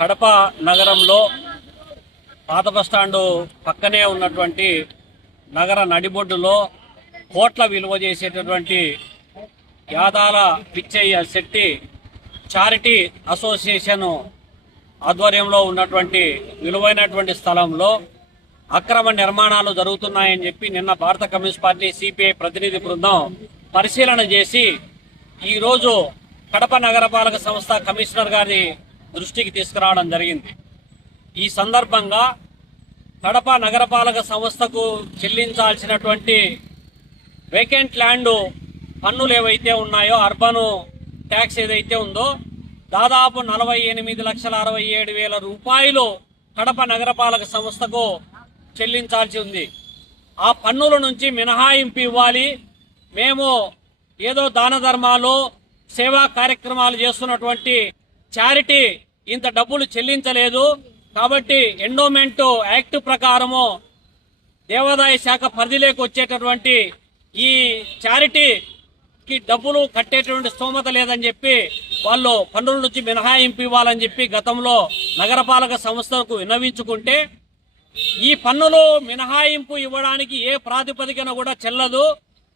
కడప నగరంలో పాత బస్టాండు పక్కనే ఉన్నటువంటి నగర నడిబొడ్డులో కోట్ల విలువ చేసేటటువంటి యాదాల పిచ్చయ్య శెట్టి చారిటీ అసోసియేషన్ ఆధ్వర్యంలో ఉన్నటువంటి విలువైనటువంటి స్థలంలో అక్రమ నిర్మాణాలు జరుగుతున్నాయని చెప్పి నిన్న భారత కమ్యూనిస్ట్ పార్టీ సిపిఐ ప్రతినిధి బృందం పరిశీలన చేసి ఈరోజు కడప నగరపాలక సంస్థ కమిషనర్ గారి దృష్టికి తీసుకురావడం జరిగింది. ఈ సందర్భంగా కడప నగరపాలక సంస్థకు చెల్లించాల్సినటువంటి వేకెంట్ ల్యాండ్ పన్నులు ఏవైతే ఉన్నాయో అర్బన్ ట్యాక్స్ ఏదైతే ఉందో దాదాపు నలభై ఎనిమిది లక్షల అరవై ఏడు వేల రూపాయలు కడప నగరపాలక సంస్థకు చెల్లించాల్సి ఉంది. ఆ పన్నుల నుంచి మినహాయింపు ఇవ్వాలి. మేము ఏదో దాన ధర్మాలు సేవా కార్యక్రమాలు చేస్తున్నటువంటి చారిటీ ఇంత డబ్బులు చెల్లించలేదు. కాబట్టి ఎండోమెంట్ యాక్ట్ ప్రకారము దేవాదాయ శాఖ పరిధిలోకి వచ్చేటటువంటి ఈ చారిటీకి డబ్బులు కట్టేటువంటి స్తోమత లేదని చెప్పి వాళ్ళు పన్నుల నుంచి మినహాయింపు ఇవ్వాలని చెప్పి గతంలో నగరపాలక సంస్థకు విన్నవించుకుంటే ఈ పన్నులు మినహాయింపు ఇవ్వడానికి ఏ ప్రాతిపదికన కూడా చెల్లదు.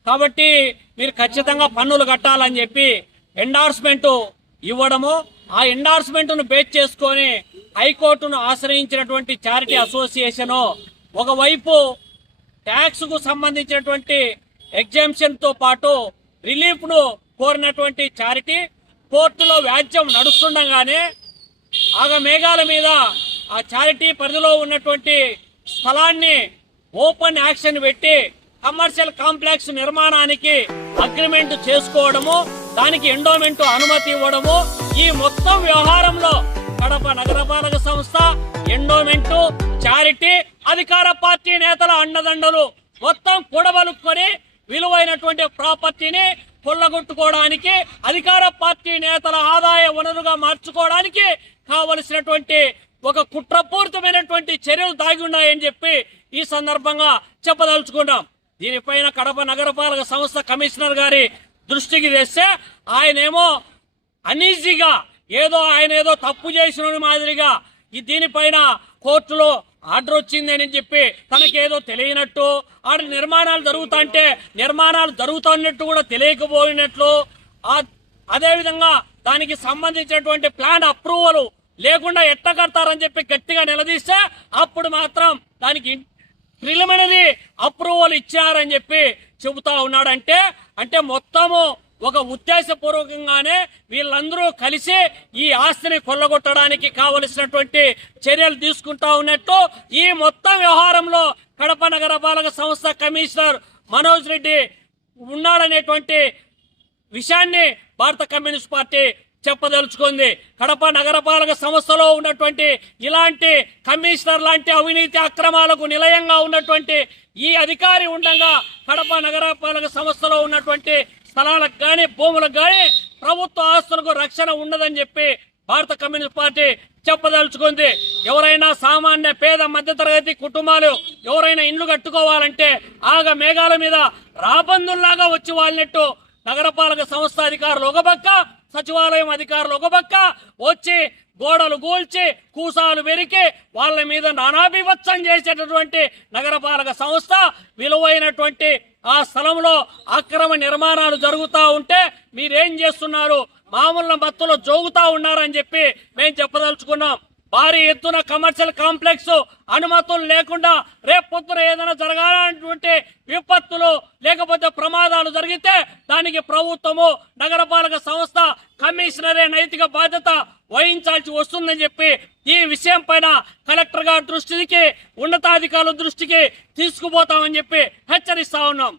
కాబట్టి మీరు ఖచ్చితంగా పన్నులు కట్టాలని చెప్పి ఎండార్స్మెంట్ ఇవ్వడము ఆ ఎండార్స్మెంట్ను బేస్ చేసుకొని హైకోర్టును ఆశ్రయించినటువంటి చారిటీ అసోసియేషన్ ఒకవైపు ట్యాక్స్కు సంబంధించినటువంటి ఎగ్జామ్షన్తో పాటు రిలీఫ్ను కోరినటువంటి చారిటీ కోర్టులో వ్యాజ్యం నడుస్తుండగానే ఆగ మేఘాల మీద ఆ చారిటీ పరిధిలో ఉన్నటువంటి స్థలాన్ని ఓపెన్ యాక్షన్ పెట్టి కమర్షియల్ కాంప్లెక్స్ నిర్మాణానికి అగ్రిమెంట్ చేసుకోవడము దానికి ఎండోమెంట్ అనుమతి ఇవ్వడము ఈ మొత్తం వ్యవహారంలో కడప నగరపాలక సంస్థ ఎండోమెంట్ చారిటీ అధికార పార్టీ నేతల అండదండలు మొత్తం కూడబలుక్కొని విలువైనటువంటి ప్రాపర్టీని కొల్లగొట్టుకోవడానికి అధికార పార్టీ నేతల ఆదాయ వనరుగా మార్చుకోవడానికి కావలసినటువంటి ఒక కుట్రపూరితమైనటువంటి చర్యలు దాగి ఉన్నాయని చెప్పి ఈ సందర్భంగా చెప్పదలుచుకున్నాం. దీనిపైన కడప నగరపాలక సంస్థ కమిషనర్ గారి దృష్టికి తెస్తే ఆయనేమో అనీజీగా ఏదో ఆయన ఏదో తప్పు చేసిన మాదిరిగా ఈ దీనిపైన కోర్టులో ఆర్డర్ వచ్చిందని చెప్పి తనకేదో తెలియనట్టు ఆడ నిర్మాణాలు జరుగుతుంటే నిర్మాణాలు జరుగుతున్నట్టు కూడా తెలియకపోయినట్లు అదేవిధంగా దానికి సంబంధించినటువంటి ప్లాన్ అప్రూవల్ లేకుండా ఎట్ట కడతారని చెప్పి గట్టిగా నిలదీస్తే అప్పుడు మాత్రం దానికి ప్రిలిమినరీ అప్రూవల్ ఇచ్చారని చెప్పి చెబుతా ఉన్నాడంటే అంటే మొత్తము ఒక ఉద్దేశపూర్వకంగానే వీళ్ళందరూ కలిసి ఈ ఆస్తిని కొల్లగొట్టడానికి కావలసినటువంటి చర్యలు తీసుకుంటా ఉన్నట్టు ఈ మొత్తం వ్యవహారంలో కడప నగరపాలక సంస్థ కమిషనర్ మనోజ్ రెడ్డి ఉన్నాడనేటువంటి విషయాన్ని భారత కమ్యూనిస్ట్ పార్టీ చెప్పదలుచుకుంది. కడప నగరపాలక సంస్థలో ఉన్నటువంటి ఇలాంటి కమిషనర్ లాంటి అవినీతి అక్రమాలకు నిలయంగా ఉన్నటువంటి ఈ అధికారి ఉండగా కడప నగరపాలక సంస్థలో ఉన్నటువంటి స్థలాలకు కానీ భూములకు కానీ ప్రభుత్వ ఆస్తులకు రక్షణ ఉండదని చెప్పి భారత కమ్యూనిస్ట్ పార్టీ చెప్పదలుచుకుంది. ఎవరైనా సామాన్య పేద మధ్యతరగతి కుటుంబాలు ఎవరైనా ఇండ్లు కట్టుకోవాలంటే ఆగ మేఘాల మీద రాబందుల్లాగా వచ్చి వాళ్ళినట్టు నగరపాలక సంస్థ అధికారులు ఒక పక్క సచివాలయం అధికారులు ఒక పక్క వచ్చి గోడలు గోల్చి కూసాలు పెరికి వాళ్ళ మీద నానాభివత్సం చేసేటటువంటి నగరపాలక సంస్థ విలువైనటువంటి ఆ స్థలంలో అక్రమ నిర్మాణాలు జరుగుతూ ఉంటే మీరేం చేస్తున్నారు? మామూలు మత్తులో జోగుతా ఉన్నారని చెప్పి మేము చెప్పదలుచుకున్నాం. భారీ ఎత్తున కమర్షియల్ కాంప్లెక్స్ అనుమతులు లేకుండా రేపు పొద్దున ఏదైనా జరగాలన్నటువంటి విపత్తులు లేకపోతే ప్రమాదాలు జరిగితే దానికి ప్రభుత్వము నగరపాలక సంస్థ కమిషనరే నైతిక బాధ్యత వహించాల్సి వస్తుందని చెప్పి ఈ విషయం పైన కలెక్టర్ గారి దృష్టికి ఉన్నతాధికారుల దృష్టికి తీసుకుపోతామని చెప్పి హెచ్చరిస్తా ఉన్నాం.